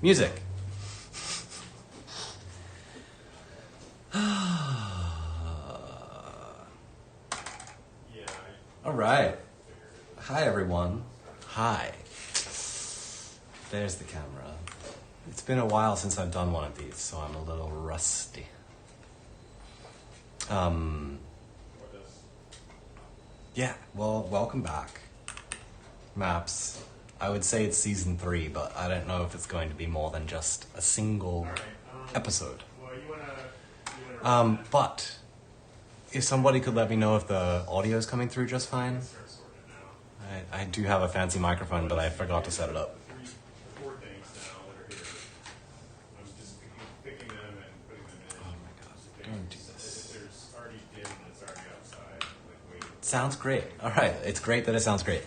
Music. All right. Hi, everyone. Hi. There's the camera. It's been a while since I've done one of these, so I'm a little rusty. Yeah, well, welcome back. Maps. I would say it's season 3, but I don't know if it's going to be more than just a single episode. But if somebody could let me know if the audio is coming through just fine. I do have a fancy microphone, but I forgot to set it up. Oh my god, don't do this. Sounds great. All right, it's great that it sounds great.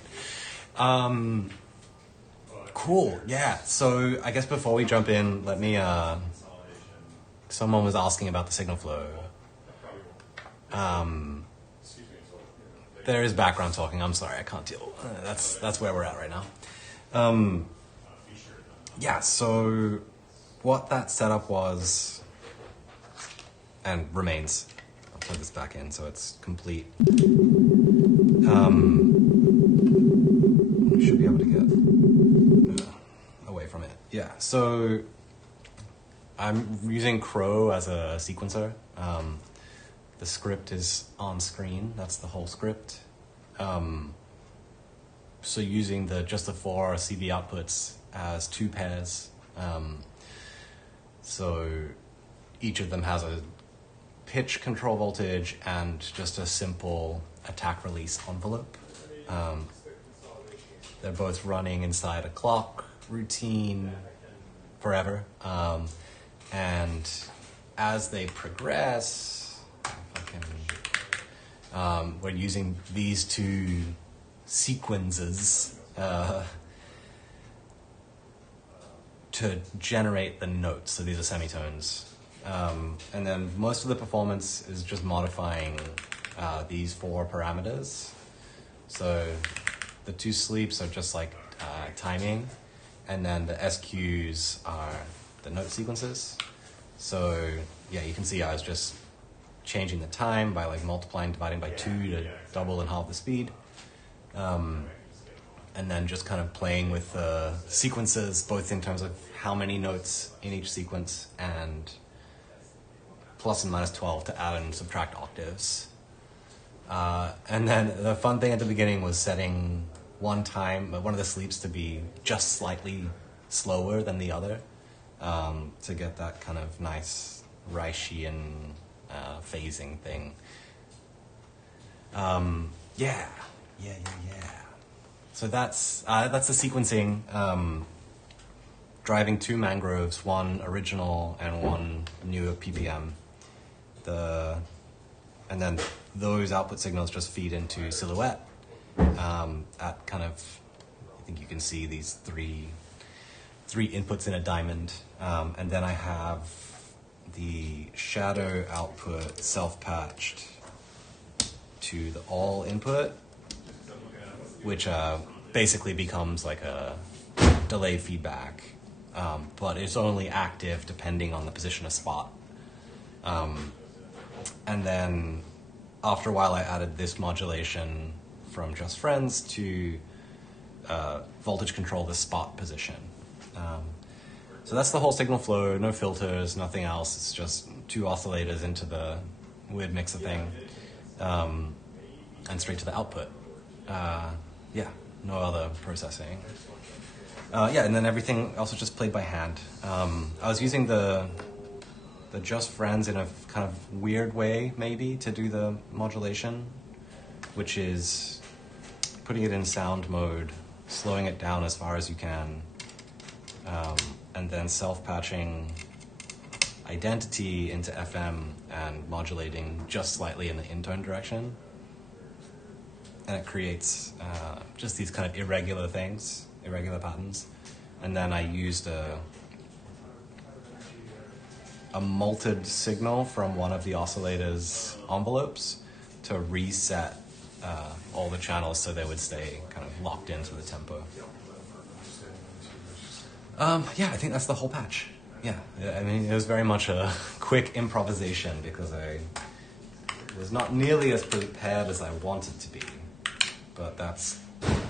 Cool, yeah. So I guess before we jump in, let me, someone was asking about the signal flow. There is background talking. I'm sorry, I can't deal. That's where we're at right now. Yeah, so what that setup was and remains. I'll plug this back in so it's complete. We should be able to get away from it. Yeah, so I'm using Crow as a sequencer. The script is on screen. That's the whole script. So using just the 4 CV outputs as 2 pairs. So each of them has a pitch control voltage and just a simple attack release envelope. They're both running inside a clock routine forever. And as they progress, we're using these 2 sequences to generate the notes. So these are semitones. And then most of the performance is just modifying these 4 parameters. So the 2 sleeps are just like timing, and then the SQs are the note sequences. So yeah, you can see I was just changing the time by like dividing by 2 to double and half the speed. And then just kind of playing with the sequences, both in terms of how many notes in each sequence and plus and minus 12 to add and subtract octaves. And then the fun thing at the beginning was setting one of the sleeps to be just slightly slower than the other, to get that kind of nice Reichian phasing thing. Yeah. So that's the sequencing. Driving 2 mangroves, one original and one newer PPM. And then those output signals just feed into Silhouette at kind of, I think you can see these three inputs in a diamond. And then I have the shadow output self-patched to the all input, which basically becomes like a delay feedback, but it's only active depending on the position of spot. And then after a while I added this modulation from Just Friends to voltage control the spot position. So that's the whole signal flow, no filters, nothing else. It's just 2 oscillators into the weird mixer thing, and straight to the output. Yeah, no other processing. Yeah, and then everything else was just played by hand. I was using the Just Friends in a kind of weird way, maybe, to do the modulation, which is putting it in sound mode, slowing it down as far as you can, and then self-patching identity into FM and modulating just slightly in the intone direction. And it creates just these kind of irregular patterns. And then I used a malted signal from one of the oscillator's envelopes to reset all the channels so they would stay kind of locked into the tempo. Yeah, I think that's the whole patch. Yeah, I mean, it was very much a quick improvisation because I was not nearly as prepared as I wanted to be, but that's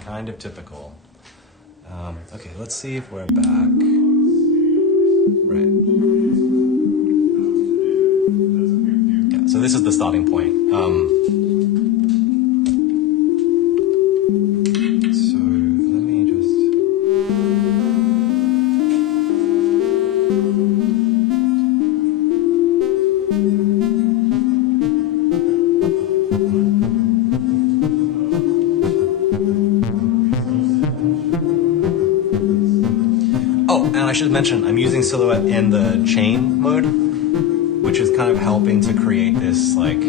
kind of typical. Okay, let's see if we're back. Right. Yeah, so this is the starting point. So let me just... should mention, I'm using Silhouette in the chain mode, which is kind of helping to create this like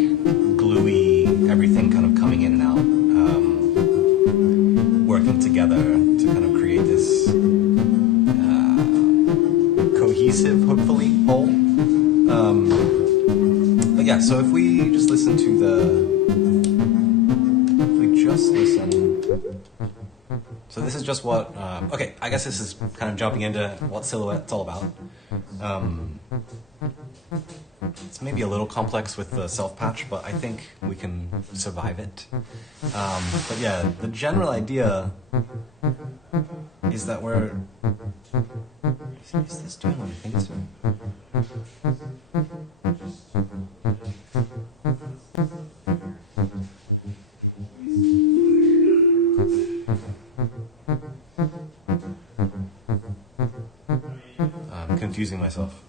gluey, everything kind of coming in and out, working together to kind of create this cohesive, hopefully, whole. But yeah, so if we just listen to so this is just what, okay, I guess this is kind of jumping into what Silhouette's all about. It's maybe a little complex with the self-patch, but I think we can survive it. But yeah, the general idea is that we're... Is this doing what I think it's doing? I'm confusing myself.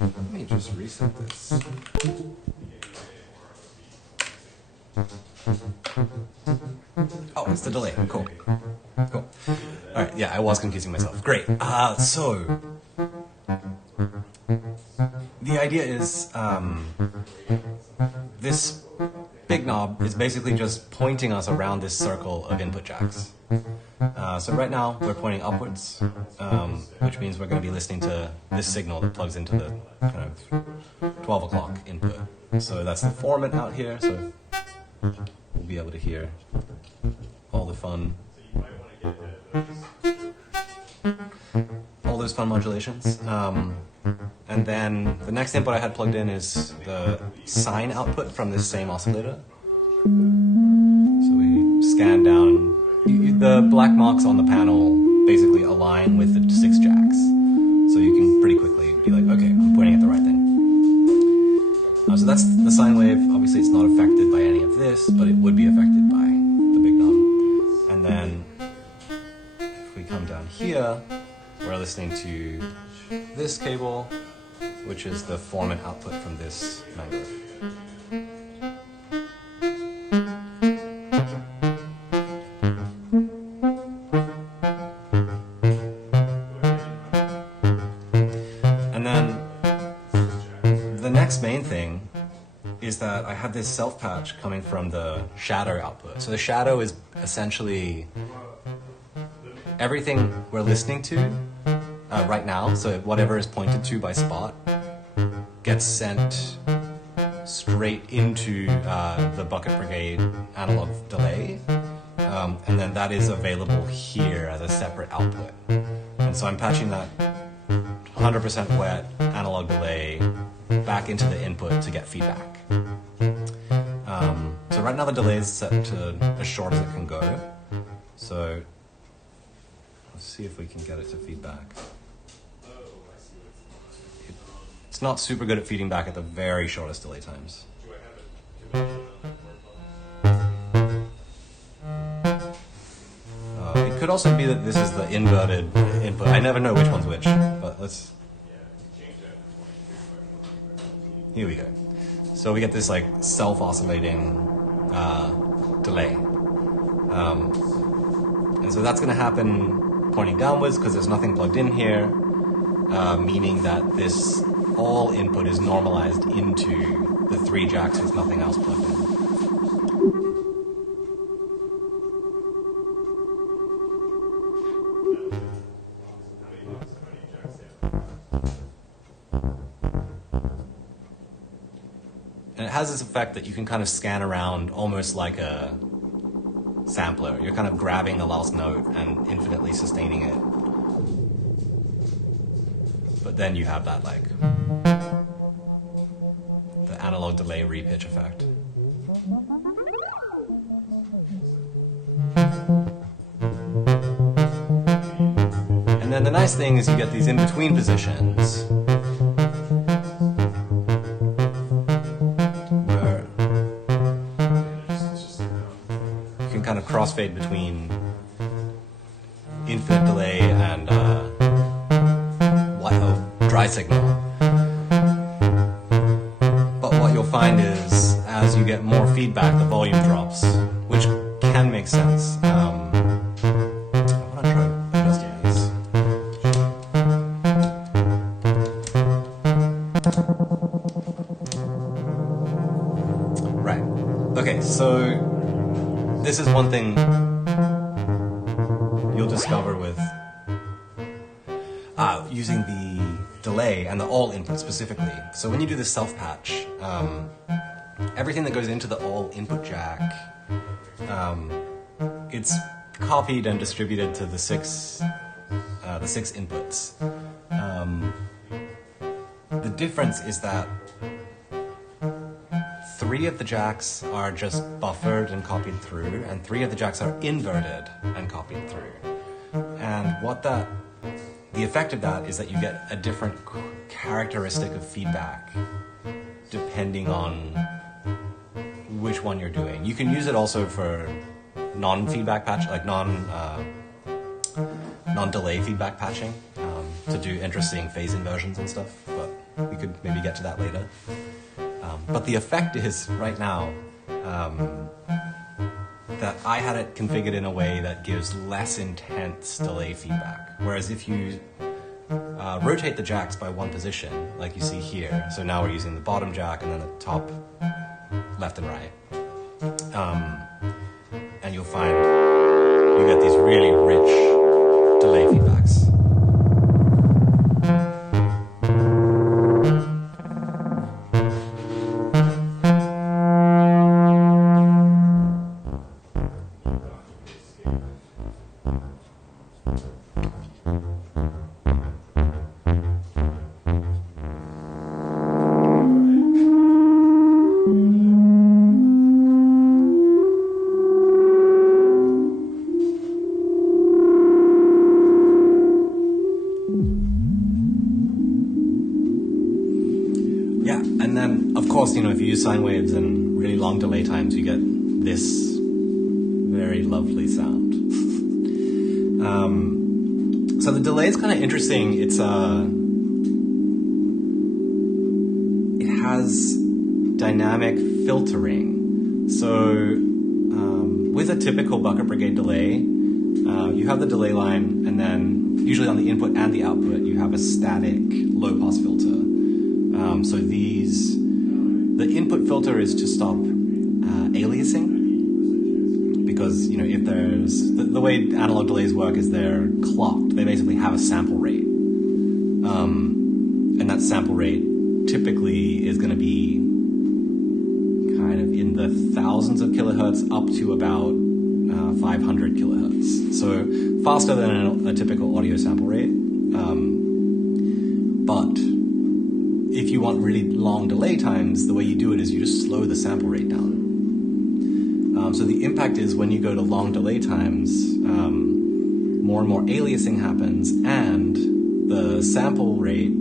Let me just reset this. Oh, it's the delay. Cool. Cool. All right. Yeah, I was confusing myself. Great. So the idea is this big knob is basically just pointing us around this circle of input jacks. So right now we're pointing upwards, which means we're going to be listening to this signal that plugs into the kind of 12 o'clock input. So that's the formant out here, so we'll be able to hear all the fun, all those fun modulations. And then the next input I had plugged in is the sine output from this same oscillator. So we scan down. The black marks on the panel basically align with the 6 jacks. So you can pretty quickly be like, okay, I'm pointing at the right thing. So that's the sine wave. Obviously it's not affected by any of this, but it would be affected by the big knob. And then if we come down here, we're listening to this cable, which is the formant output from this mangrove. And then the next main thing is that I have this self-patch coming from the shadow output. So the shadow is essentially everything we're listening to right now, so whatever is pointed to by spot gets sent straight into the Bucket Brigade analog delay, and then that is available here as a separate output. And so I'm patching that 100% wet analog delay back into the input to get feedback. So right now the delay is set to as short as it can go. So let's see if we can get it to feedback. It's not super good at feeding back at the very shortest delay times. It could also be that this is the inverted input. I never know which one's which, but let's... Here we go. So we get this like self-oscillating delay. And so that's going to happen pointing downwards because there's nothing plugged in here, meaning that this all input is normalized into the 3 jacks with nothing else plugged in. And it has this effect that you can kind of scan around almost like a sampler. You're kind of grabbing a last note and infinitely sustaining it. But then you have that like the analog delay repitch effect. And then the nice thing is you get these in-between positions where you can kind of crossfade between infinite delay and dry signal. But what you'll find is as you get more feedback, the volume drops, which can make sense. so this is one thing you'll discover with using the delay and the all input specifically. So when you do the self-patch, everything that goes into the all input jack, it's copied and distributed to the six inputs. The difference is that 3 of the jacks are just buffered and copied through, and 3 of the jacks are inverted and copied through. And the effect of that is that you get a different characteristic of feedback depending on which one you're doing. You can use it also for non-feedback patch, like non-delay feedback patching, to do interesting phase inversions and stuff, but we could maybe get to that later. But the effect is, right now, that I had it configured in a way that gives less intense delay feedback. Whereas if you rotate the jacks by one position, like you see here, so now we're using the bottom jack and then the top left and right, and you'll find you get these really rich delay feedbacks. And then, of course, if you use sine waves and really long delay times, you get this very lovely sound. So the delay is kind of interesting. It has dynamic filtering. So with a typical bucket brigade delay, you have the delay line, and then usually on the input and the output, you have a static low-pass filter. So the input filter is to stop aliasing, because if there's the way analog delays work is they're clocked. They basically have a sample rate, and that sample rate typically is going to be kind of in the thousands of kilohertz up to about 500 kilohertz. So faster than a typical audio sample rate, but if you want really long delay times, the way you do it is you just slow the sample rate down. So the impact is when you go to long delay times, more and more aliasing happens, and the sample rate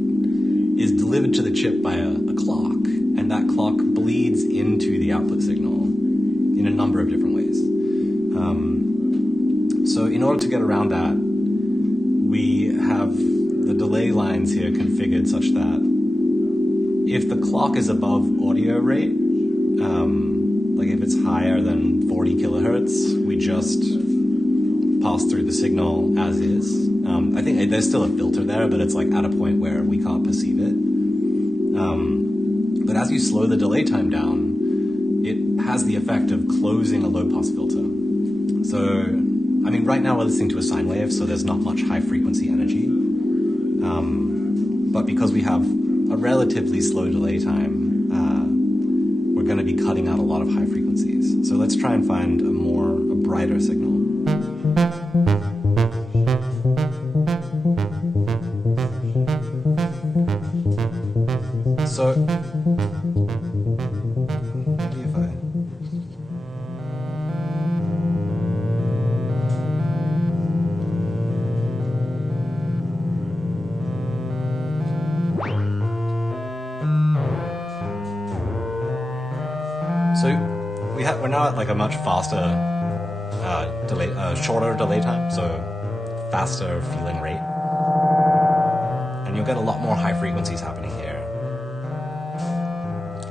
is delivered to the chip by a clock, and that clock bleeds into the output signal in a number of different ways. So in order to get around that, we have the delay lines here configured such that if the clock is above audio rate, like if it's higher than 40 kilohertz, we just pass through the signal as is. I think there's still a filter there, but it's like at a point where we can't perceive it. But as you slow the delay time down, it has the effect of closing a low-pass filter. So, right now we're listening to a sine wave, so there's not much high-frequency energy. But because we have a relatively slow delay time, we're going to be cutting out a lot of high frequencies. So let's try and find a brighter signal. So maybe if we're now at like a much faster shorter delay time, so faster feeling rate, and you'll get a lot more high frequencies happening here.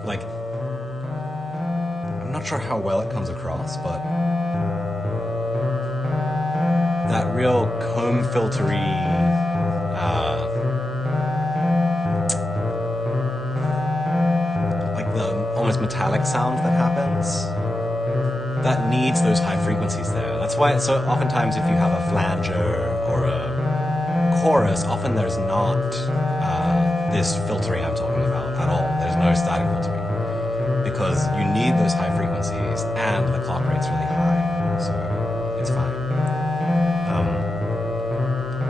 Like, I'm not sure how well it comes across, but that real comb filtery like the almost metallic sound that happens that needs those high frequencies there. That's why, so oftentimes if you have a flanger or a chorus, often there's not this filtering I'm talking about at all. There's no static filtering. Because you need those high frequencies and the clock rate's really high, so it's fine.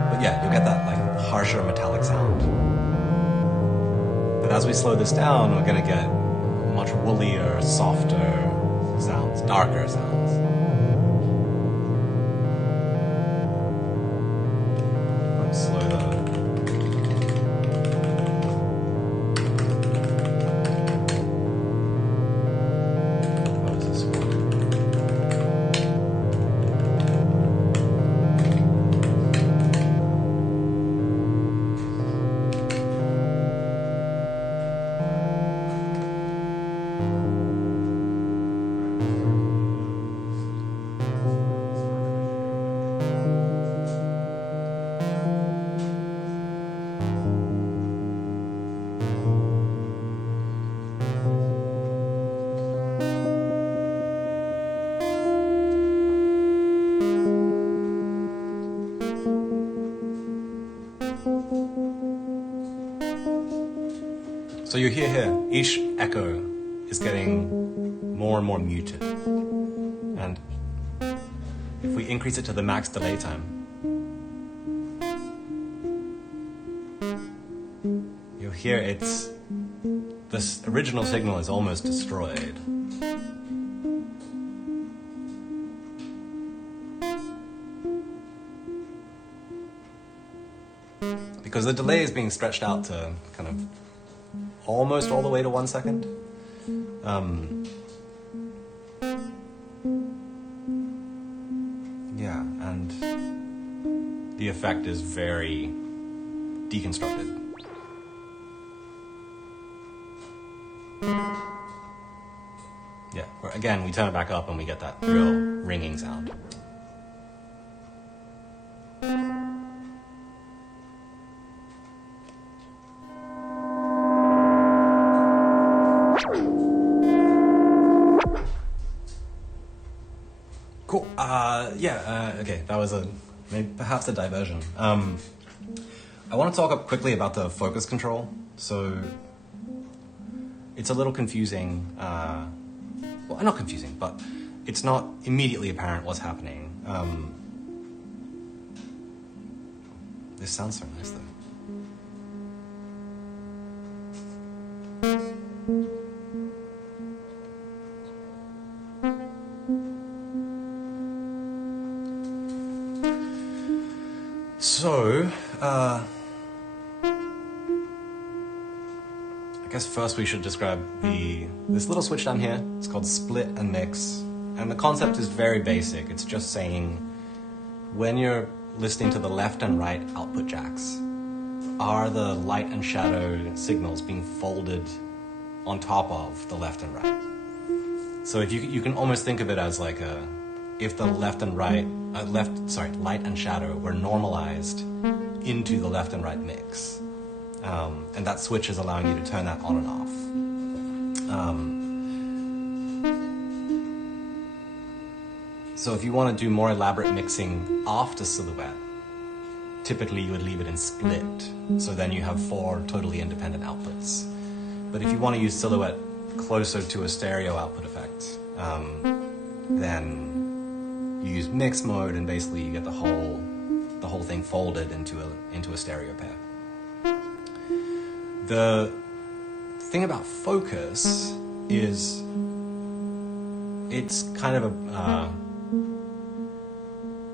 But yeah, you'll get that like harsher metallic sound. But as we slow this down, we're gonna get much woollier, softer sounds, darker sounds. Let's slow that. So you hear here, each echo is getting more and more muted. And if we increase it to the max delay time, you'll hear this original signal is almost destroyed. Because the delay is being stretched out to kind of almost all the way to 1 second. Yeah, and the effect is very deconstructed. Yeah, where again, we turn it back up and we get that real ringing sound. Cool. Okay, that was perhaps a diversion. I want to talk quickly about the focus control. So it's a little confusing. Well, not confusing, but it's not immediately apparent what's happening. This sounds so nice, though. So, I guess first we should describe this little switch down here. It's called split and mix. And the concept is very basic. It's just saying when you're listening to the left and right output jacks, are the light and shadow signals being folded on top of the left and right? So if you can almost think of it as like if the left and right, light and shadow were normalized into the left and right mix. And that switch is allowing you to turn that on and off. So if you want to do more elaborate mixing after silhouette, typically you would leave it in split, so then you have 4 totally independent outputs. But if you want to use silhouette closer to a stereo output effect, then you use mix mode, and basically you get the whole thing folded into a stereo pair. The thing about focus is it's kind of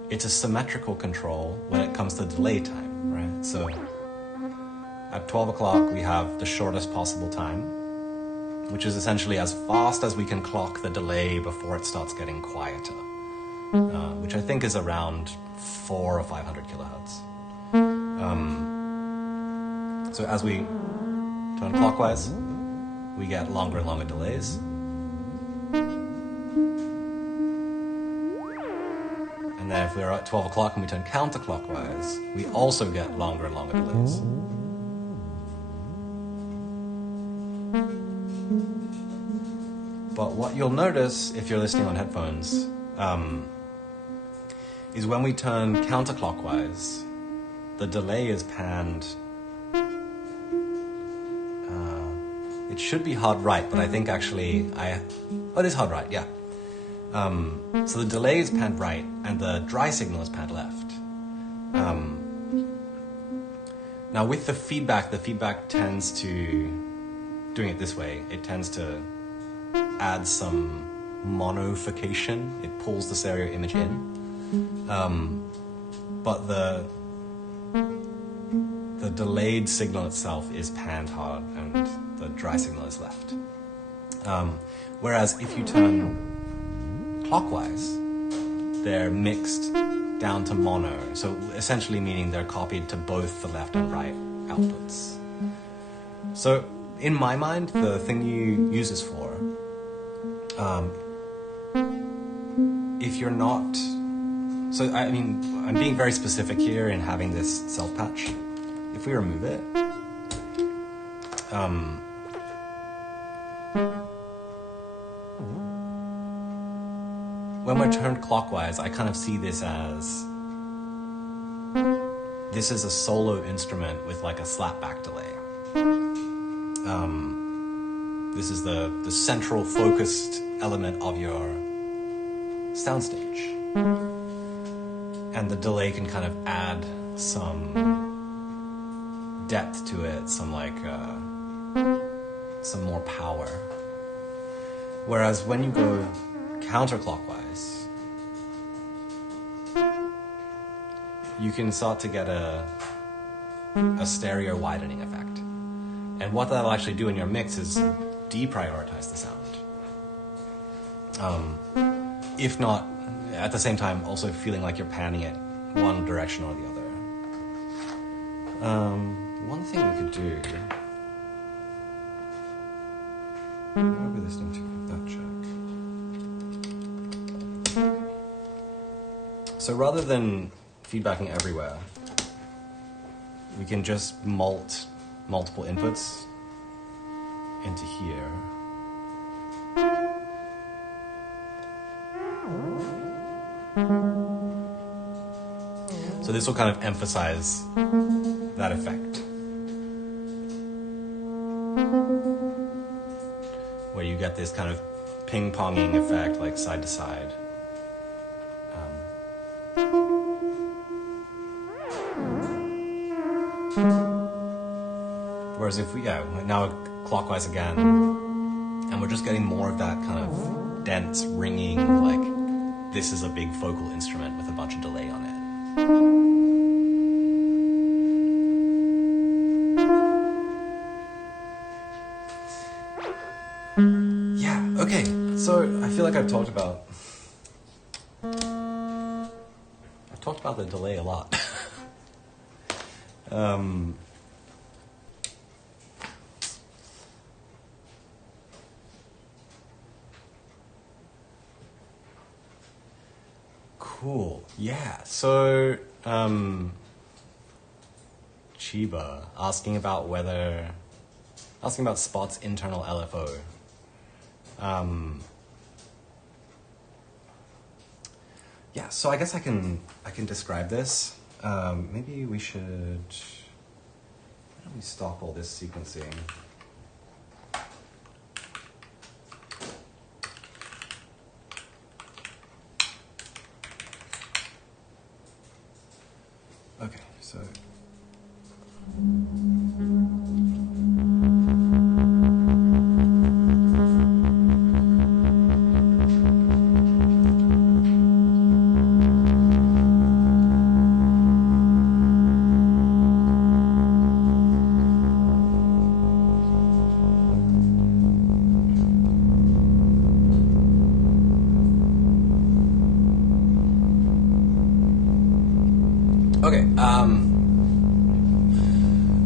it's a symmetrical control when it comes to delay time, right? So at 12 o'clock we have the shortest possible time, which is essentially as fast as we can clock the delay before it starts getting quieter, which I think is around 400 or 500 kilohertz. So as we turn clockwise, we get longer and longer delays. And then if we're at 12 o'clock and we turn counterclockwise, we also get longer and longer delays. But what you'll notice if you're listening on headphones is when we turn counterclockwise, the delay is panned. It should be hard right, but I think actually it is hard right, yeah. So the delay is panned right, and the dry signal is panned left. Now with the feedback tends to, doing it this way, it tends to add some monofication. It pulls the stereo image in. But the delayed signal itself is panned hard and the dry signal is left. Whereas if you turn clockwise, they're mixed down to mono. So essentially meaning they're copied to both the left and right outputs. So in my mind, the thing you use this for, if you're not, so I mean, I'm being very specific here in having this self patch. If we remove it, when we're turned clockwise, I kind of see this as, this is a solo instrument with like a slapback delay. This is the central focused element of your soundstage. And the delay can kind of add some depth to it, some more power. Whereas when you go counterclockwise, you can start to get a stereo widening effect. And what that'll actually do in your mix is deprioritize the sound. If not, at the same time, also feeling like you're panning it one direction or the other. One thing we could do, what are we listening to? That check. So rather than feedbacking everywhere, we can just multiple inputs into here. So this will kind of emphasize that effect, where you get this kind of ping-ponging effect, like side to side. Whereas if we, now clockwise again, and we're just getting more of that kind of dense, ringing, like this is a big vocal instrument with a bunch of delay on it. Yeah, okay, so I feel like I've talked about the delay a lot. Cool. Yeah. So, Chiba asking about Spot's internal LFO. Yeah. So I guess I can describe this. Maybe we should. Why don't we stop all this sequencing? Okay, so okay,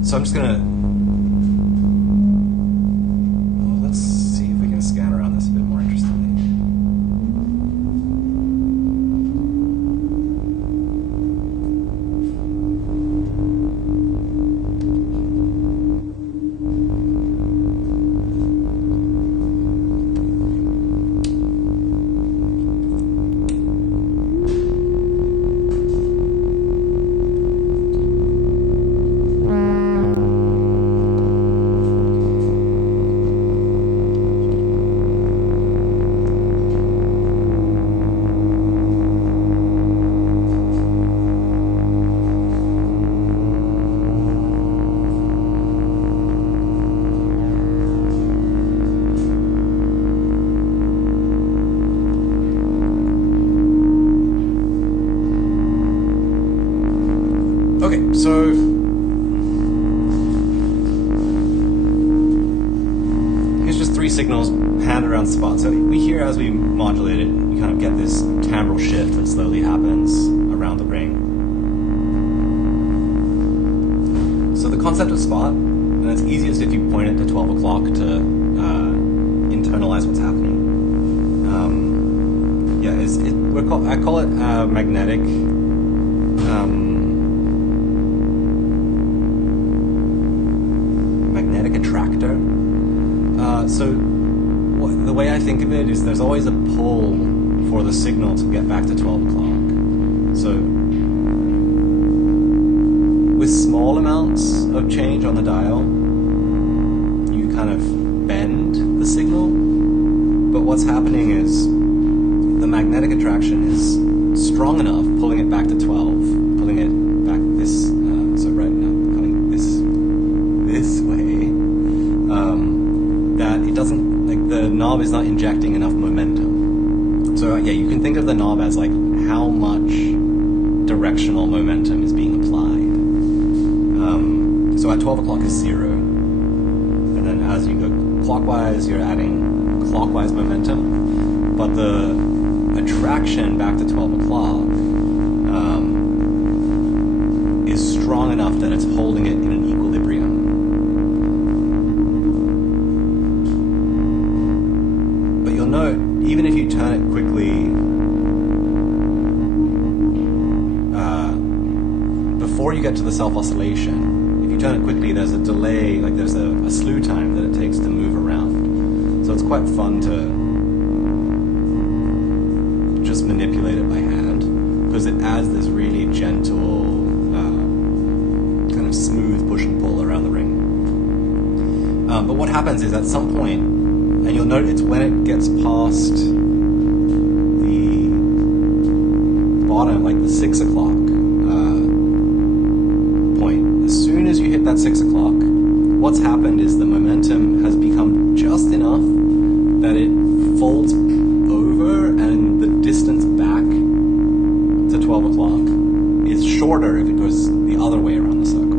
so I'm just gonna, well, let's see if we can scan around this a bit more interestingly. signals hand around Spot. So we hear as we modulate it, we kind of get this timbral shift that slowly happens around the ring. So the concept of Spot, and it's easiest if you point it to 12 o'clock to internalize what's happening. I call it magnetic. Magnetic attractor. So the way I think of it is there's always a pull for the signal to get back to 12 o'clock. So with small amounts of change on the dial, you kind of bend the signal. But what's happening is the magnetic attraction is strong enough, pulling it back to 12, pulling it back this, so right now, coming this way, that it doesn't, like the knob is not injecting enough momentum. So yeah, you can think of the knob as like how much directional momentum is being applied. So at 12 o'clock is 0. And then as you go clockwise, you're adding clockwise momentum. But the attraction back to 12 o'clock is strong enough that it's holding it in an equilibrium. But you'll note, even if you turn it quickly, before you get to the self-oscillation, if you turn it quickly, there's a delay, like there's a slew time that it takes to move around. So it's quite fun to just manipulate it by hand, because it adds this really gentle, kind of smooth push and pull around the ring. But what happens is at some point, and you'll note it's when it gets past the bottom, like the 6 o'clock point, as soon as you hit that 6 o'clock, what's happened is the momentum has become just enough that it folds over, and the distance back to 12 o'clock is shorter if it goes the other way around the circle.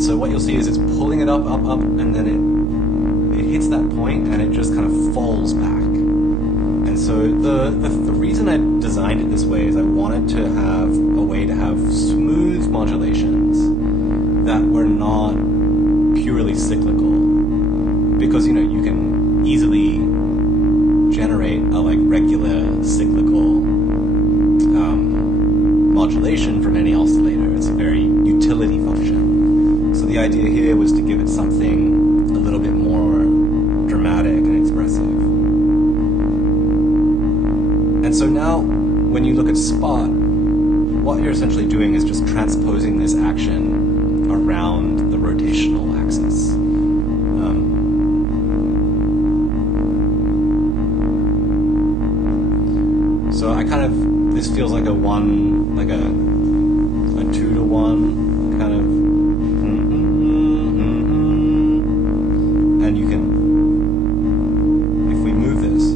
So what you'll see is it's pulling it up, and then it hits that point, and it just kind of falls back. And so the reason I designed it this way is I wanted to have a way to have smooth modulations that were not purely cyclical. Because, you know, you can easily generate a like regular cyclical modulation from any oscillator. It's a very utility function. So the idea here was to give it something a little bit more dramatic and expressive. And so now, when you look at Spot, what you're essentially doing is just transposing this action around the rotational axis. So I kind of, this feels like a 2-to-1 kind of, and you can, if we move this,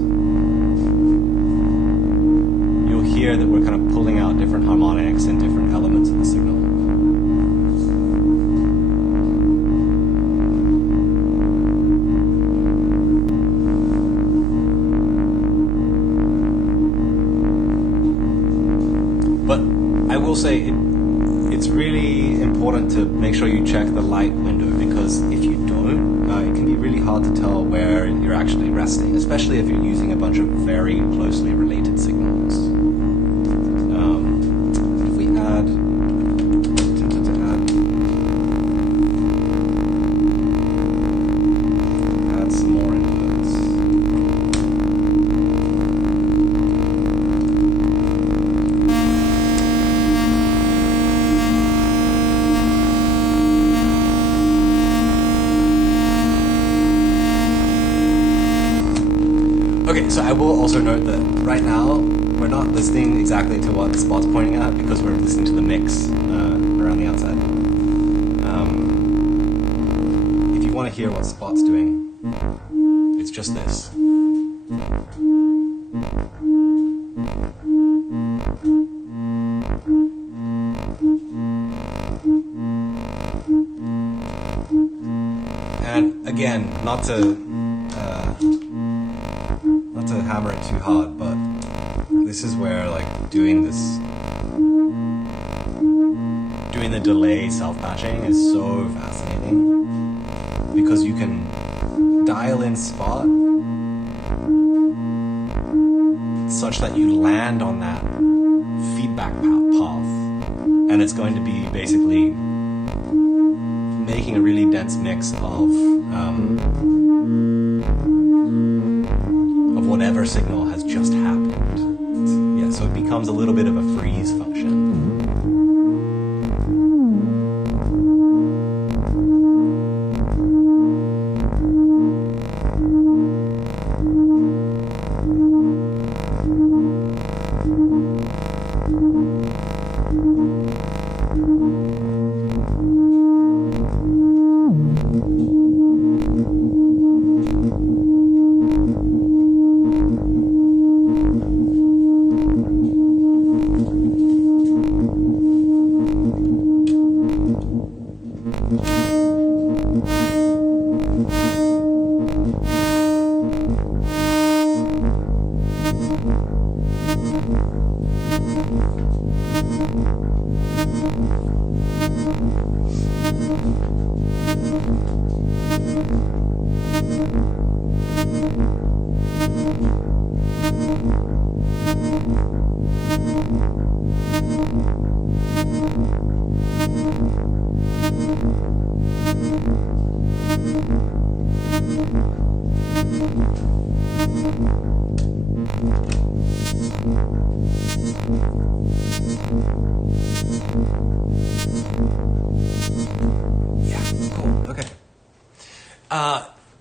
you'll hear that we're kind of pulling out different harmonics and different elements of the signal. I will say it's really important to make sure you check the light window, because if you don't, it can be really hard to tell where you're actually resting, especially if you're using a bunch of very closely related signals. If we add some more inputs. Okay, so I will also note that right now we're not listening exactly to what Spot's pointing at, because we're listening to the mix around the outside. If you want to hear what Spot's doing, it's just this. again, not to hammer it too hard, but this is where like doing the delay self-patching is so fascinating, because you can dial in spot such that you land on that feedback path, and it's going to be basically making a really dense mix of whatever signal has just happened. Yeah, so it becomes a little bit of a freeze function.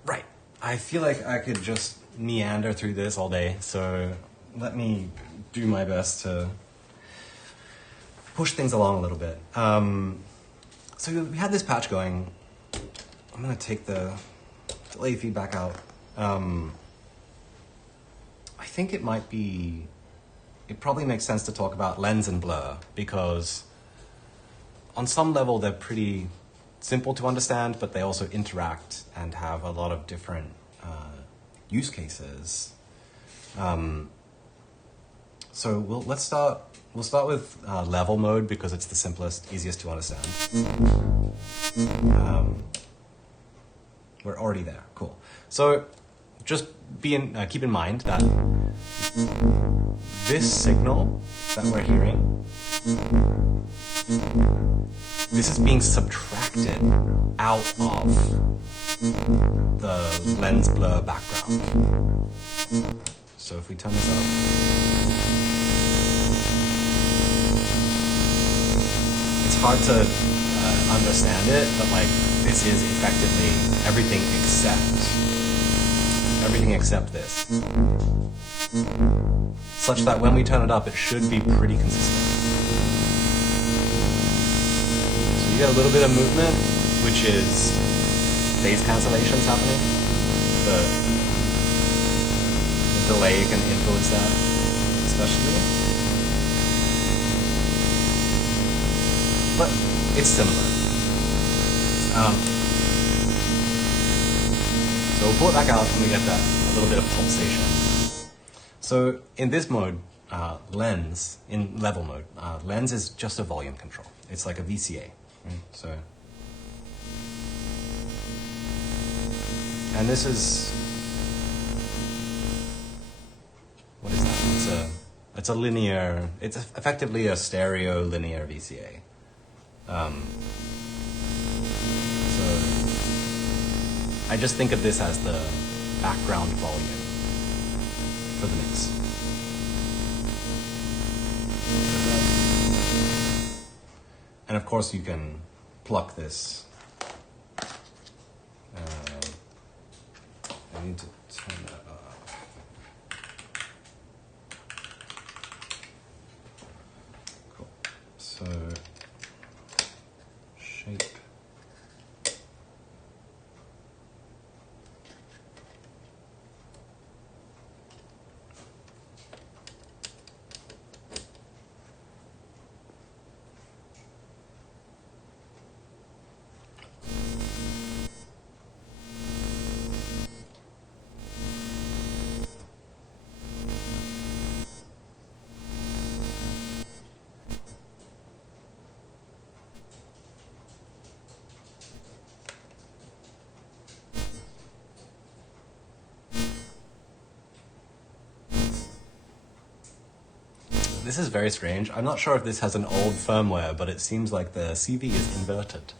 Right. I feel like I could just meander through this all day, so let me do my best to push things along a little bit. So we had this patch going. I'm going to take the delay feedback out. I think it probably makes sense to talk about lens and blur, because on some level they're pretty simple to understand, but they also interact and have a lot of different use cases. So we'll start with level mode, because it's the simplest, easiest to understand. We're already there. Cool. So just keep in mind that this signal that we're hearing, this is being subtracted out of the lens blur background. So if we turn this up, it's hard to understand it, but like this is effectively everything except this, such that when we turn it up, it should be pretty consistent. So you get a little bit of movement, which is phase cancellations happening. The delay can influence that, especially. But it's similar. So we'll pull it back out and we get that a little bit of pulsation. So in this mode, lens, in level mode, lens is just a volume control. It's like a VCA, right? So, and this is, what is that? It's a linear, it's effectively a stereo linear VCA. So I just think of this as the background volume for the mix. And of course you can pluck this. I need to turn that off. Cool. So shape. This is very strange. I'm not sure if this has an old firmware, but it seems like the CV is inverted.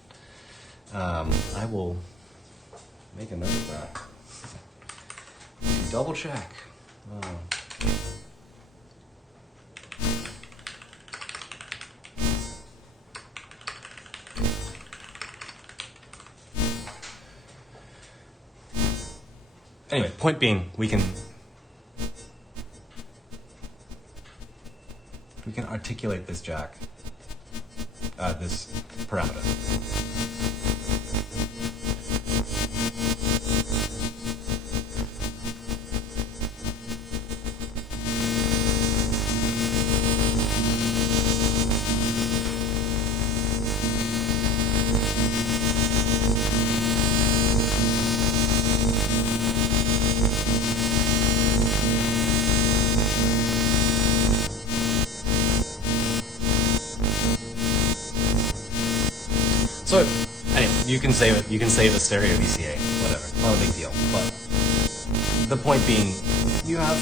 I will make a note of that. Double check. Anyway, point being, we can articulate this jack, this parameter. So, anyway, you can save it. You can save a stereo VCA, whatever. Not a big deal. But the point being, you have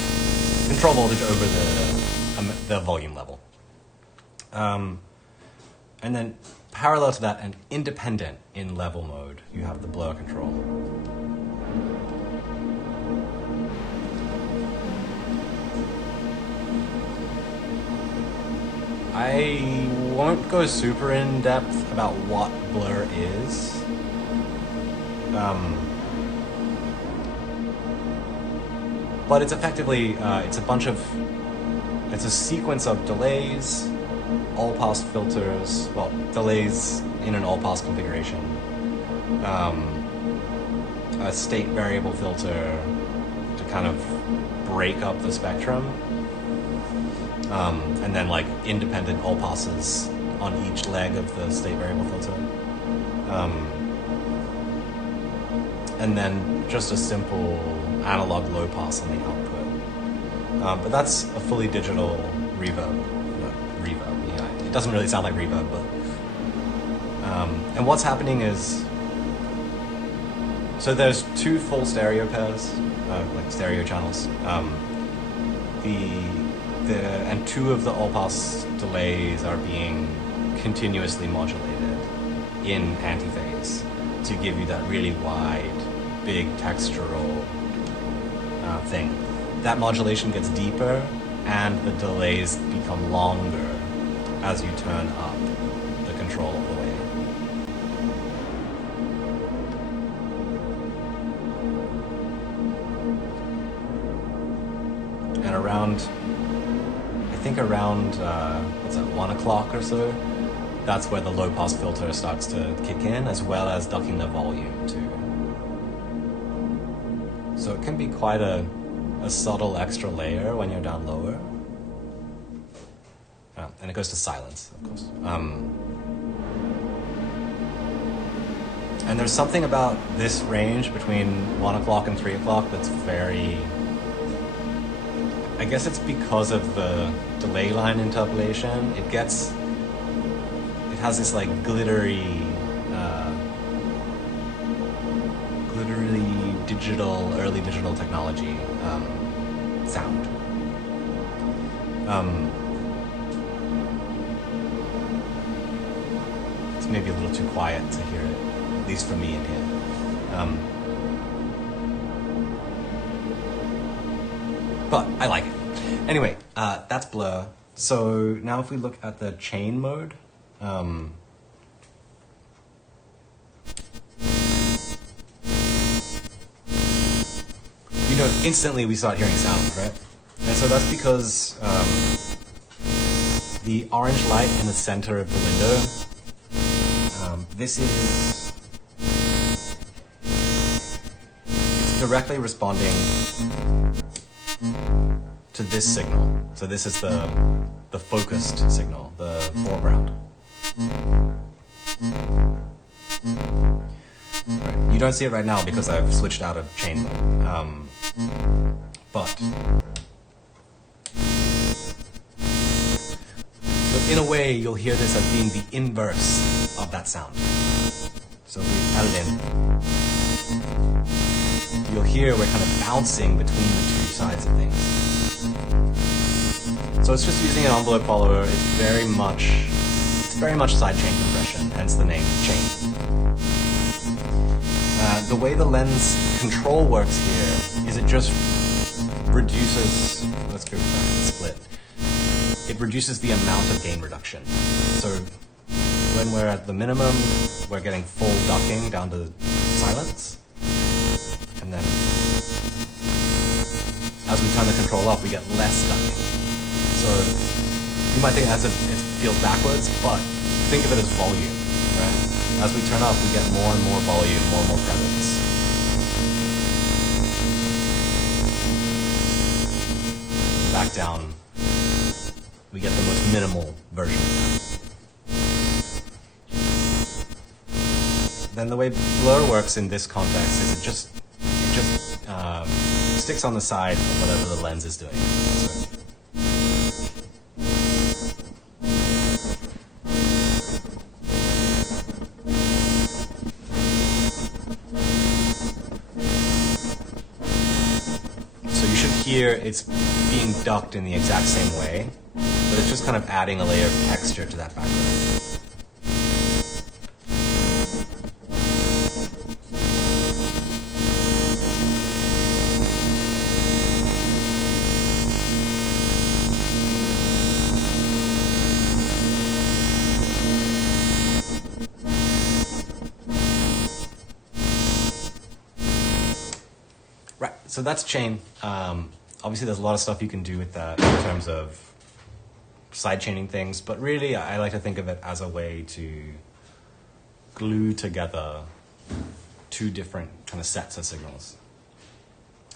control voltage over the volume level, and then parallel to that and independent in level mode, you have the blur control. I won't go super in depth about what blur is. But it's effectively, it's a sequence of delays, all-pass filters, well, delays in an all-pass configuration, a state variable filter to kind of break up the spectrum, and then like independent all passes on each leg of the state variable filter. And then just a simple analog low pass on the output. But that's a fully digital reverb. Yeah, it doesn't really sound like reverb, but... and what's happening is... So there's two full stereo pairs, like stereo channels. And two of the all-pass delays are being continuously modulated in antiphase to give you that really wide, big textural thing. That modulation gets deeper and the delays become longer as you turn up the control of the way. And around 1 o'clock or so, that's where the low pass filter starts to kick in, as well as ducking the volume too. So it can be quite a subtle extra layer when you're down lower. And it goes to silence, of course. And there's something about this range between 1 o'clock and 3 o'clock that's very... I guess it's because of the delay line interpolation. It has this like glittery digital, early digital technology sound. It's maybe a little too quiet to hear it, at least for me in here. But I like it. Anyway, that's blur. So now if we look at the chain mode, you know, instantly we start hearing sound, right? And so that's because the orange light in the center of the window, it's directly responding to this signal. So this is the focused signal, the foreground. Right. You don't see it right now because I've switched out of chain mode. But so in a way, you'll hear this as being the inverse of that sound. So if we add it in, you'll hear we're kind of bouncing between the two sides of things. So it's just using an envelope follower. It's very much sidechain compression, hence the name chain. The way the lens control works here is it just reduces, let's go back to the split. It reduces the amount of gain reduction. So when we're at the minimum, we're getting full ducking down to silence. And then as we turn the control up, we get less ducking. So you might think it feels backwards, but think of it as volume, right? As we turn up, we get more and more volume, more and more presence. Back down, we get the most minimal version of that. Then the way blur works in this context is it just sticks on the side of whatever the lens is doing. So you should hear it's being ducked in the exact same way, but it's just kind of adding a layer of texture to that background. Right, so that's chain. Obviously there's a lot of stuff you can do with that in terms of side chaining things, but really I like to think of it as a way to glue together two different kind of sets of signals.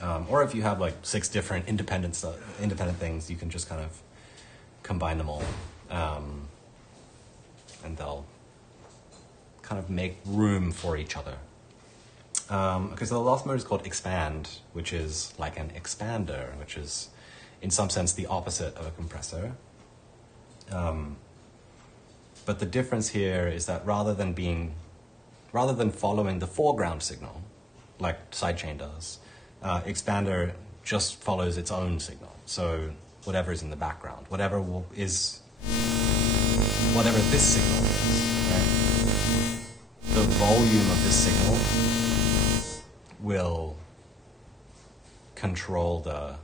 Or if you have like 6 different independent things, you can just kind of combine them all, and they'll kind of make room for each other. Okay, so the last mode is called expand, which is like an expander, which is in some sense the opposite of a compressor. But the difference here is that rather than following the foreground signal, like sidechain does, expander just follows its own signal. So whatever is in the background, whatever this signal is, right? The volume of this signal will control the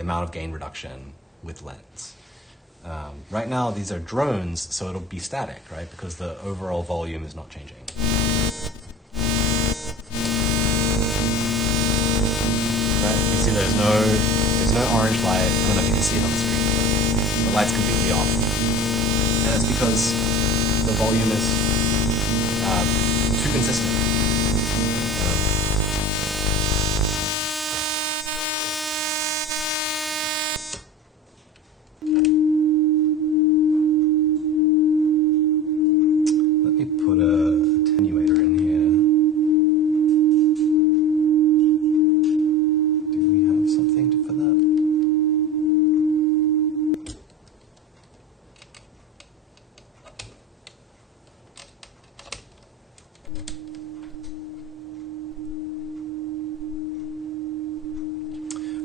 amount of gain reduction with lens. Right now these are drones, so it'll be static, right? Because the overall volume is not changing. Right? You see there's no orange light. I don't know if you can see it on the screen, but the light's completely off. And it's because the volume is too consistent.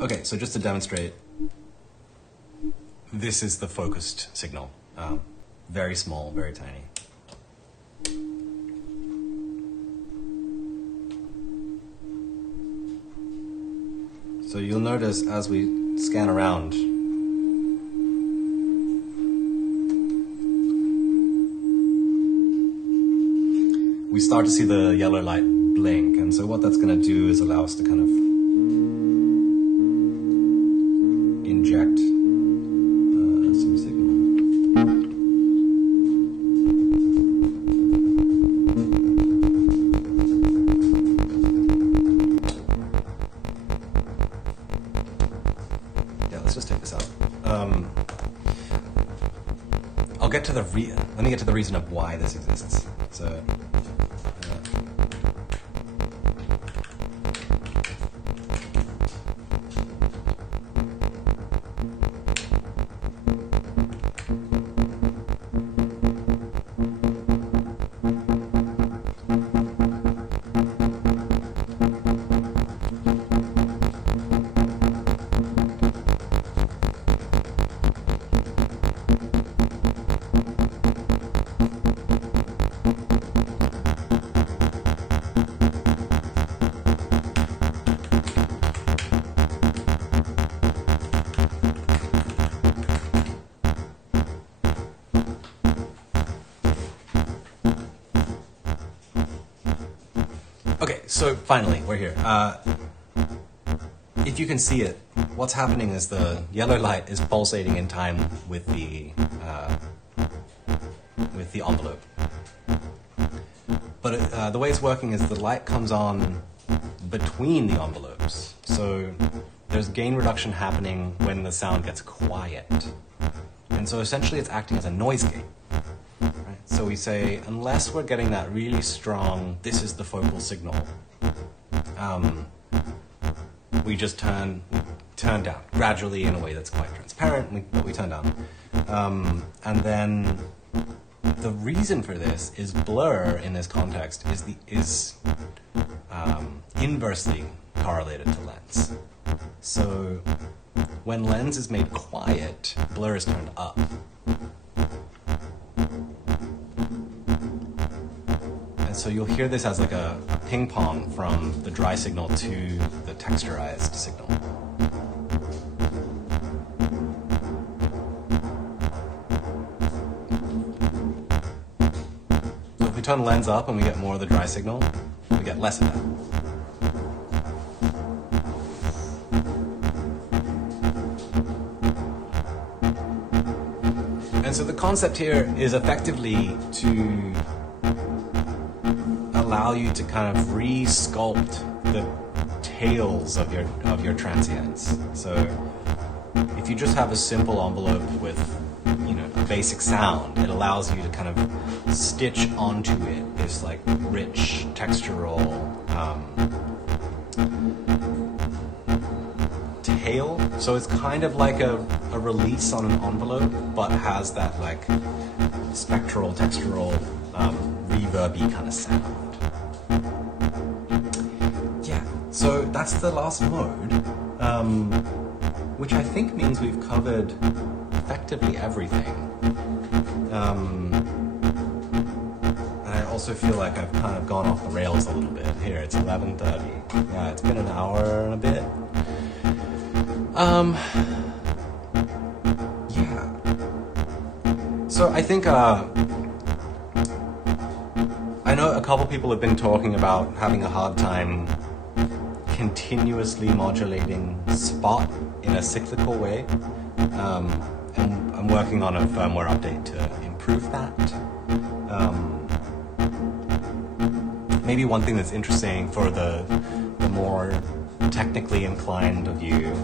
Okay, so just to demonstrate, this is the focused signal. Very small, very tiny. So you'll notice as we scan around, we start to see the yellow light blink, and so what that's going to do is allow us to kind of inject some signal. Yeah, let's just take this out. Let me get to the reason of why this exists. So. so finally, we're here. If you can see it, what's happening is the yellow light is pulsating in time with the envelope. But the way it's working is the light comes on between the envelopes. So there's gain reduction happening when the sound gets quiet. And so essentially it's acting as a noise gate. Right? So we say, unless we're getting that really strong, this is the focal signal, we just turn down gradually in a way that's quite transparent, but we turn down. And then the reason for this is blur in this context is inversely correlated to lens. So when lens is made quiet, blur is turned up. And so you'll hear this as like a ping pong from the dry signal to the texturized signal. So if we turn lens up and we get more of the dry signal, we get less of that. And so the concept here is effectively to allow you to kind of re-sculpt the tails of your transients. So if you just have a simple envelope with, a basic sound, it allows you to kind of stitch onto it this like rich textural tail. So it's kind of like a release on an envelope, but has that like spectral, textural, reverby kind of sound. Yeah, so that's the last mode, which I think means we've covered effectively everything. And I also feel like I've kind of gone off the rails a little bit here. It's 11:30. Yeah, it's been an hour and a bit. Yeah. So I think I know a couple people have been talking about having a hard time continuously modulating spot in a cyclical way. And I'm working on a firmware update to improve that. Maybe one thing that's interesting for the more technically inclined of you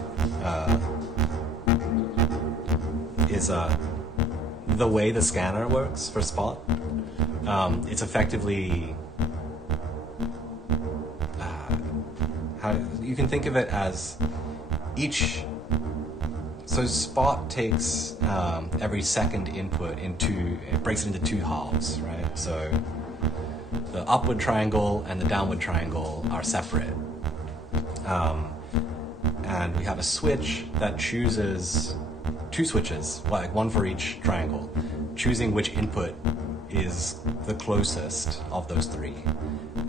is the way the scanner works for spot. It's effectively you can think of it as so spot takes every second input it breaks it into two halves, right? So the upward triangle and the downward triangle are separate. And we have a switch that chooses two switches, like one for each triangle, choosing which input is the closest of those three.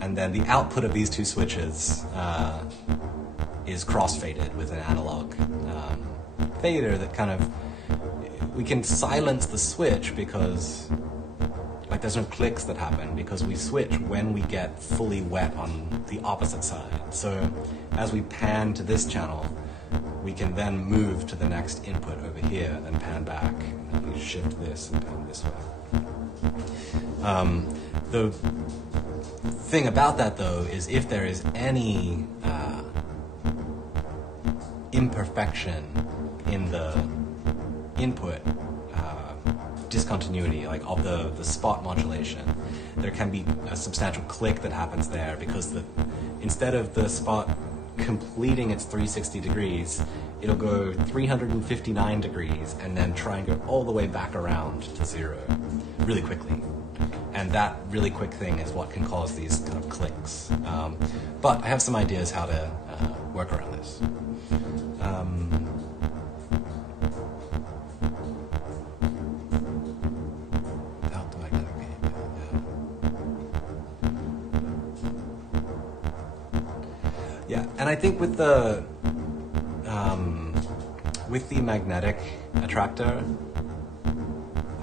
And then the output of these two switches is cross-faded with an analog fader that kind of, we can silence the switch because like there's no clicks that happen because we switch when we get fully wet on the opposite side. So as we pan to this channel, we can then move to the next input over here and pan back, and we shift this and pan this way. The thing about that though is if there is any imperfection in the input discontinuity, like of the spot modulation, there can be a substantial click that happens there because instead of the spot completing its 360 degrees, it'll go 359 degrees and then try and go all the way back around to zero really quickly. And that really quick thing is what can cause these kind of clicks. But I have some ideas how to work around this. Yeah, and I think with the magnetic attractor,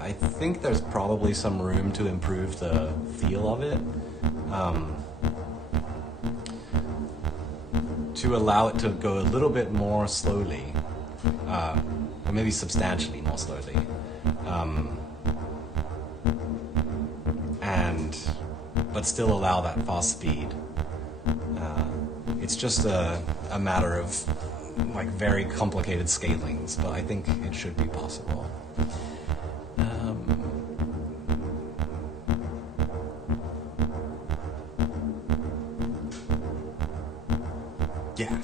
I think there's probably some room to improve the feel of it. to allow it to go a little bit more slowly, or maybe substantially more slowly, but still allow that fast speed. It's just a matter of like very complicated scalings, but I think it should be possible. Yeah.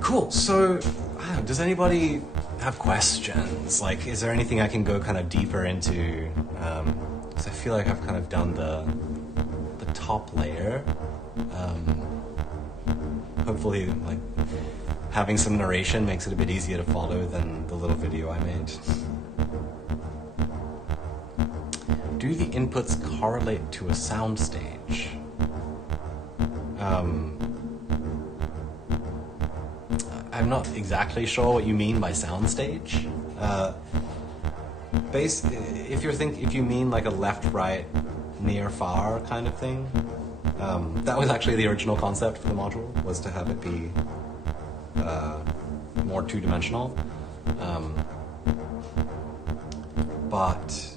Cool. So, does anybody have questions? Like, is there anything I can go kind of deeper into? Because I feel like I've kind of done the top layer. Hopefully, like, having some narration makes it a bit easier to follow than the little video I made. Do the inputs correlate to a soundstage? I'm not exactly sure what you mean by soundstage. If you mean like a left-right, near-far kind of thing, that was actually the original concept for the module, was to have it be more two-dimensional. But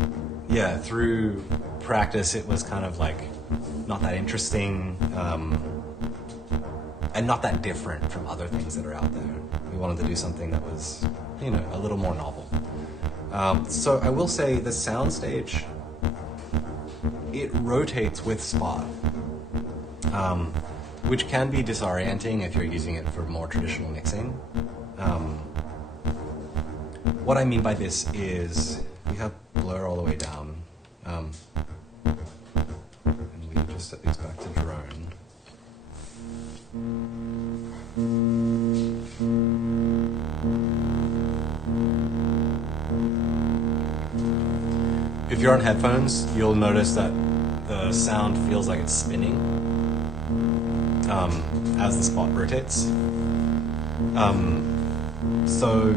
yeah, through practice, it was kind of like not that interesting. And not that different from other things that are out there. We wanted to do something that was, a little more novel. So I will say the soundstage, it rotates with spot, which can be disorienting if you're using it for more traditional mixing. What I mean by this is we have blur all the way down, and we just set these back to drone. If you're on headphones, you'll notice that the sound feels like it's spinning as the spot rotates. So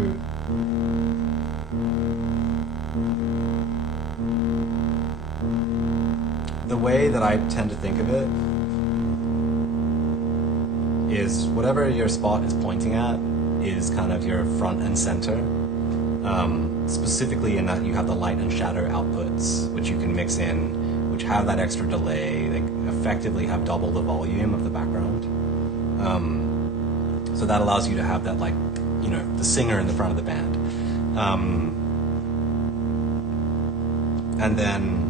the way that I tend to think of it is whatever your spot is pointing at is kind of your front and center. Specifically in that you have the light and shadow outputs, which you can mix in, which have that extra delay. They effectively have double the volume of the background. So that allows you to have that, like, the singer in the front of the band. And then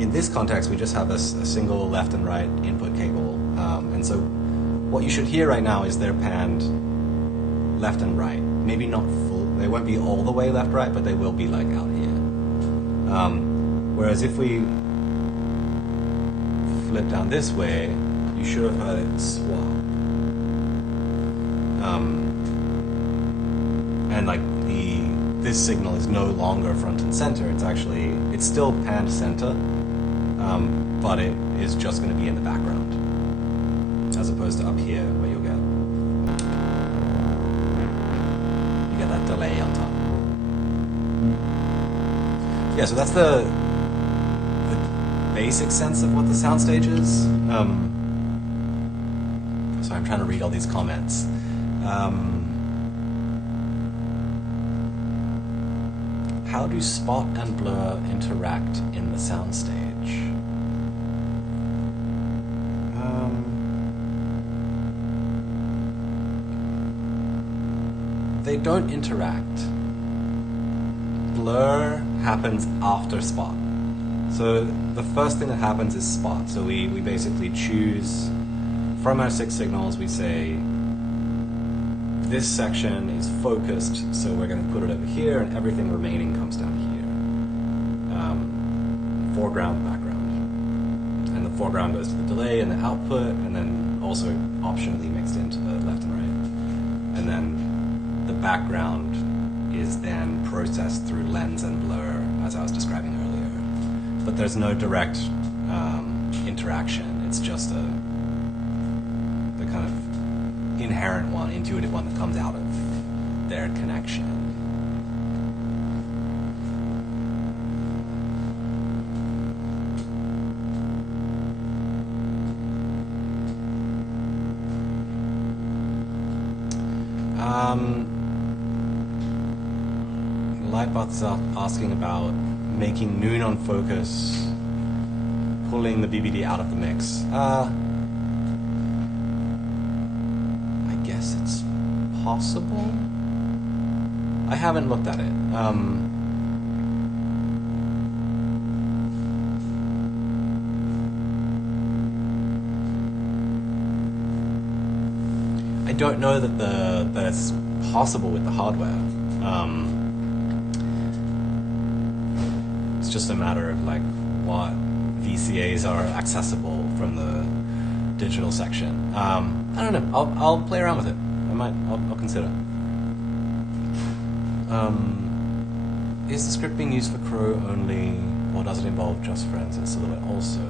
in this context, we just have a single left and right input cable. And so what you should hear right now is they're panned left and right. Maybe not full. They won't be all the way left-right, but they will be like out here. Whereas if we flip down this way, you should have heard it swap. And like this signal is no longer front and center. It's still panned center, but it is just going to be in the background, as opposed to up here where you'll get that delay on top. Yeah, so that's the basic sense of what the soundstage is. So I'm trying to read all these comments. How do spot and blur interact in the soundstage? They don't interact. Blur happens after spot. So the first thing that happens is spot. So we basically choose from our 6 signals, we say this section is focused, so we're going to put it over here, and everything remaining comes down here. Foreground, background. And the foreground goes to the delay and the output, and then also optionally mixed into the left and right. And then the background is then processed through lens and blur, as I was describing earlier. But there's no direct interaction. It's just the kind of inherent one, intuitive one that comes out of their connection. Lightbath is asking about making noon on focus, pulling the BBD out of the mix. I guess it's possible. I haven't looked at it. I don't know that it's possible with the hardware. It's just a matter of like what VCAs are accessible from the digital section. I don't know. I'll play around with it. I'll consider. Is the script being used for Crow only, or does it involve Just Friends and Silhouette also?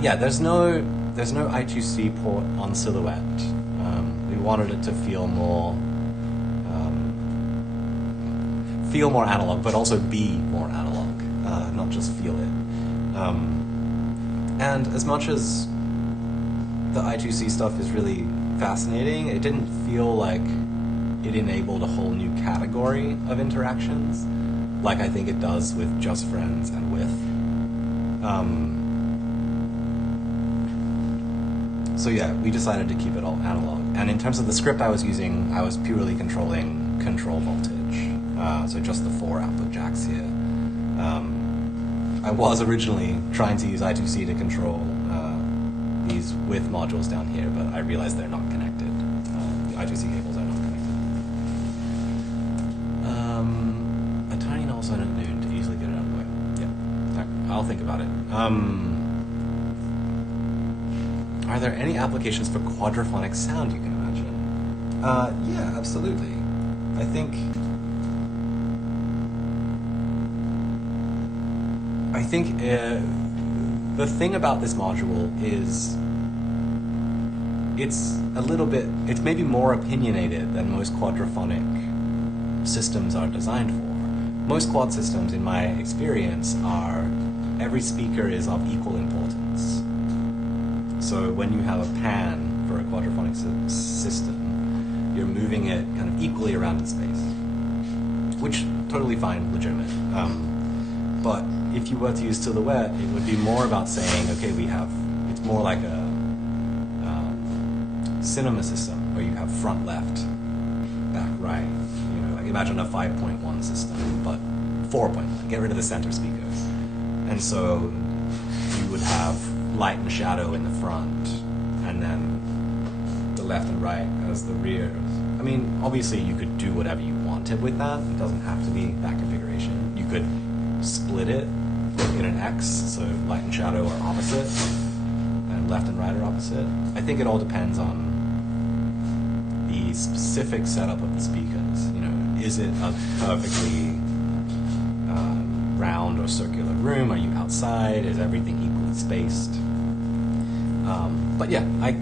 Yeah, there's no I2C port on Silhouette. We wanted it to feel more analog, but also be more analog, not just feel it. And as much as the I2C stuff is really fascinating, it didn't feel like it enabled a whole new category of interactions, like I think it does with Just Friends and with. So yeah, we decided to keep it all analog. And in terms of the script I was using, I was purely controlling control voltage. So just the 4 output jacks here. I was originally trying to use I2C to control these with modules down here, but I realized they're not connected. The I2C cables are not connected. A tiny null sign at noon to easily get it out of the way. Yeah, I'll think about it. Are there any applications for quadraphonic sound you can imagine? Yeah, absolutely. I think the thing about this module is it's maybe more opinionated than most quadraphonic systems are designed for. Most quad systems, in my experience, every speaker is of equal importance. So when you have a pan for a quadraphonic system, you're moving it kind of equally around in space, which totally fine, legitimate. But if you were to use Silhouette, it would be more about saying, okay, it's more like a cinema system where you have front left, back right. You know, like imagine a 5.1 system, but 4.1. Get rid of the center speakers, and so you would have light and shadow in the front, and then the left and right as the rear. I mean, obviously you could do whatever you wanted with that. It doesn't have to be that configuration. You could split it in an X, so light and shadow are opposite, and left and right are opposite. I think it all depends on the specific setup of the speakers. You know, is it a perfectly round or circular room? Are you outside? Is everything equally spaced? But yeah, I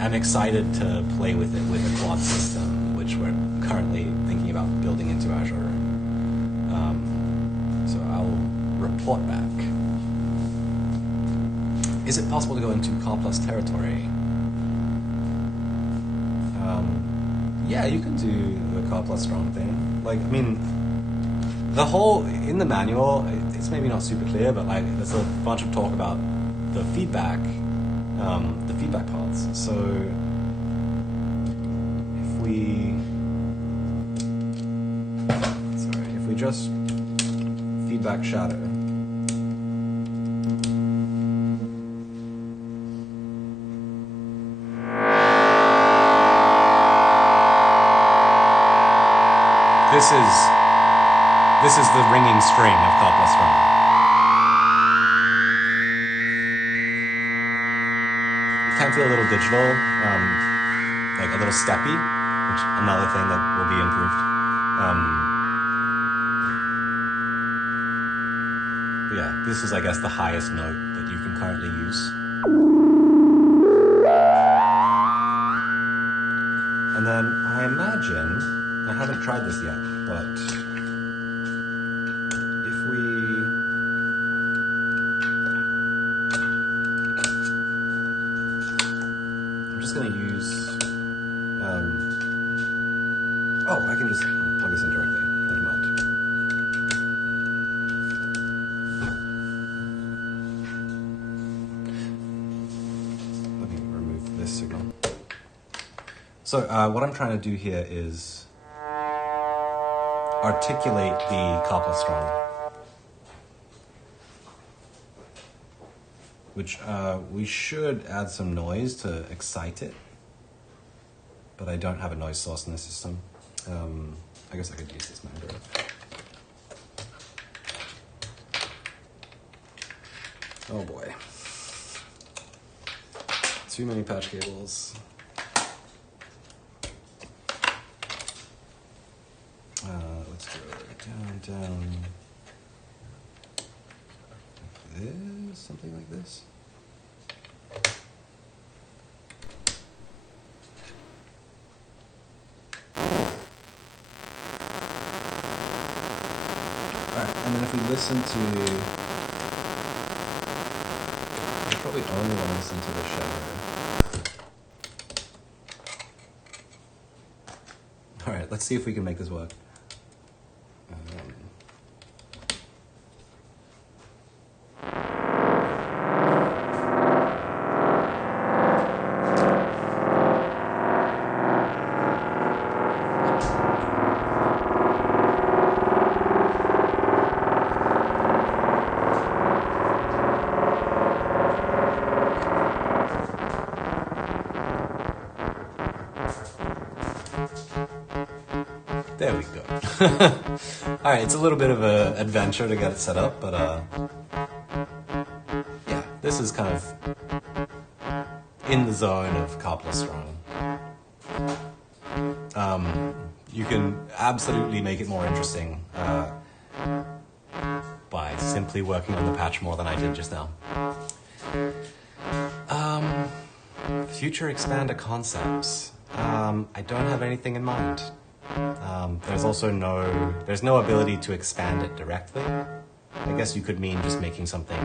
am excited to play with it with a quad system, which we're currently thinking about building into Azure. So I'll report back. Is it possible to go into car plus territory? Yeah, you can do the car plus strong thing. Like, I mean, in the manual, it's maybe not super clear, but like there's a bunch of talk about the feedback paths. So if we just feedback shadow, this is the ringing string of car plus strong. Can feel a little digital, like a little steppy, which is another thing that will be improved. But yeah, this is, I guess, the highest note that you can currently use. And then I imagine, I haven't tried this yet, but I'm just going to use can just plug this in directly. Never mind. Let me remove this signal. So what I'm trying to do here is articulate the copper strum, which we should add some noise to excite it, but I don't have a noise source in the system. I guess I could use this member. Oh boy. Too many patch cables. Let's go down. Like this, something like this. Alright, and then if we listen to... I probably only want to listen to the shadow. Alright, let's see if we can make this work. There we go. Alright, it's a little bit of an adventure to get it set up, but yeah, this is kind of in the zone of Coppola strong. You can absolutely make it more interesting by simply working on the patch more than I did just now. Future expander concepts. I don't have anything in mind. There's also no ability to expand it directly. I guess you could mean just making something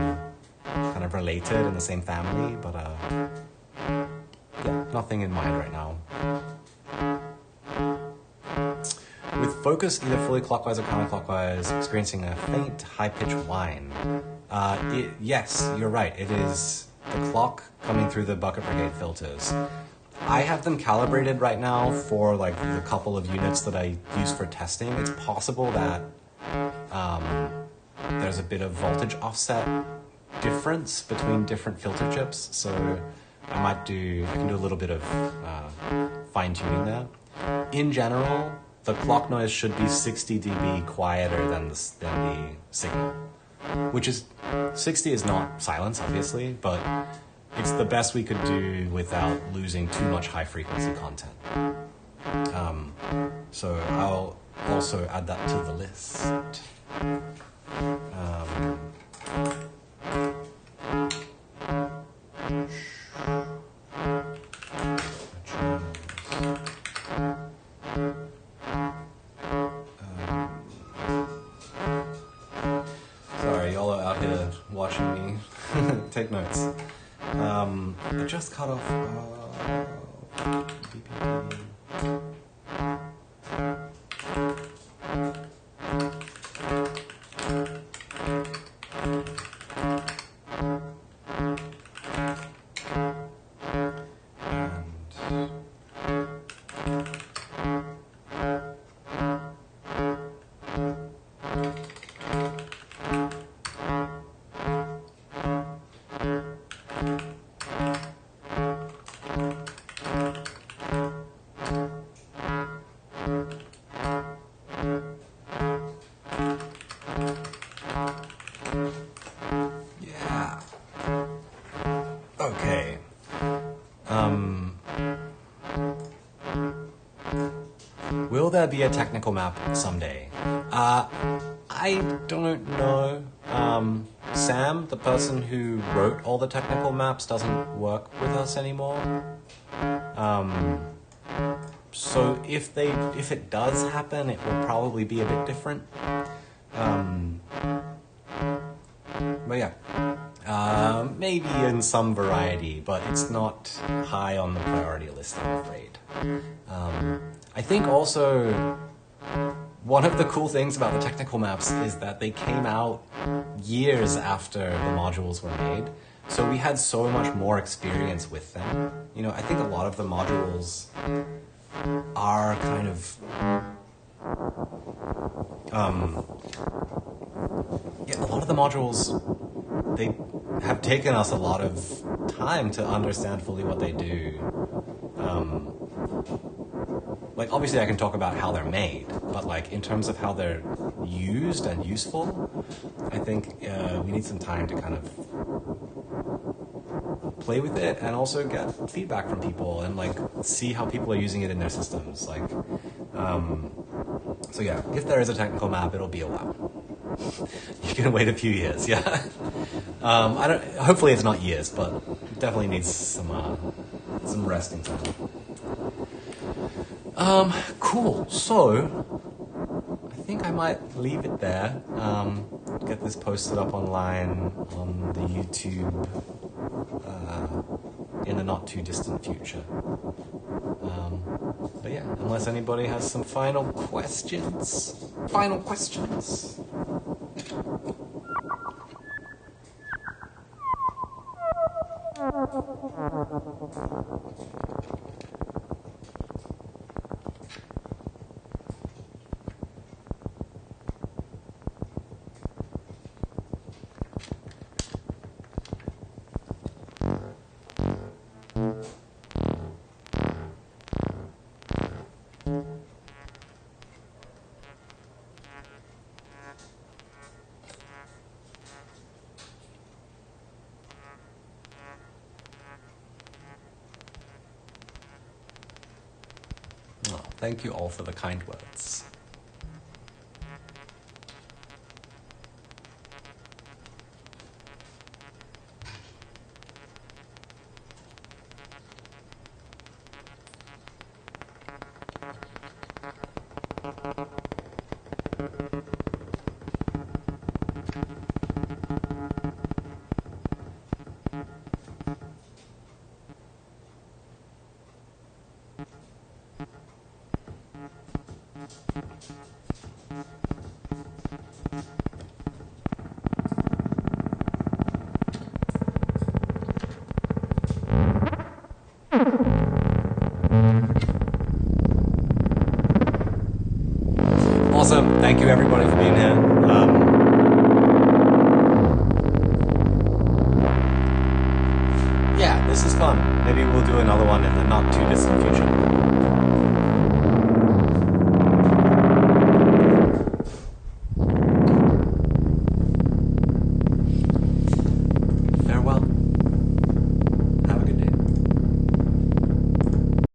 kind of related in the same family, but yeah, nothing in mind right now. With focus either fully clockwise or counterclockwise, experiencing a faint high-pitched whine. Yes, you're right, it is the clock coming through the bucket brigade filters. I have them calibrated right now for like the couple of units that I use for testing. It's possible that there's a bit of voltage offset difference between different filter chips, so I can do a little bit of fine tuning there. In general, the clock noise should be 60 dB quieter than the signal, which is 60 is not silence, obviously, but it's the best we could do without losing too much high-frequency content. So I'll also add that to the list. Sorry, y'all are out here watching me take notes. I just cut off BPP. Yeah. Okay. Will there be a technical map someday? I don't know. Sam, the person who wrote all the technical maps, doesn't work with us anymore. So if it does happen, it will probably be a bit different. But yeah, maybe in some variety, but it's not high on the priority list, I'm afraid. I think also one of the cool things about the technical maps is that they came out years after the modules were made. So we had so much more experience with them. You know, I think a lot of the modules are kind of yeah, a lot of the modules, they have taken us a lot of time to understand fully what they do. Like, obviously I can talk about how they're made, but like in terms of how they're used and useful, I think we need some time to kind of play with it and also get feedback from people and like see how people are using it in their systems. Like, so yeah, if there is a technical map, it'll be a while. You can wait a few years, yeah. Hopefully it's not years, but it definitely needs some resting time. Cool. So I think I might leave it there. Get this posted up online on the YouTube in the not too distant future. But yeah, unless anybody has some final questions. Final questions. Oh, thank you all for the kind words. Awesome. Thank you everybody for being here. Yeah, this is fun. Maybe we'll do another one in the not too distant future.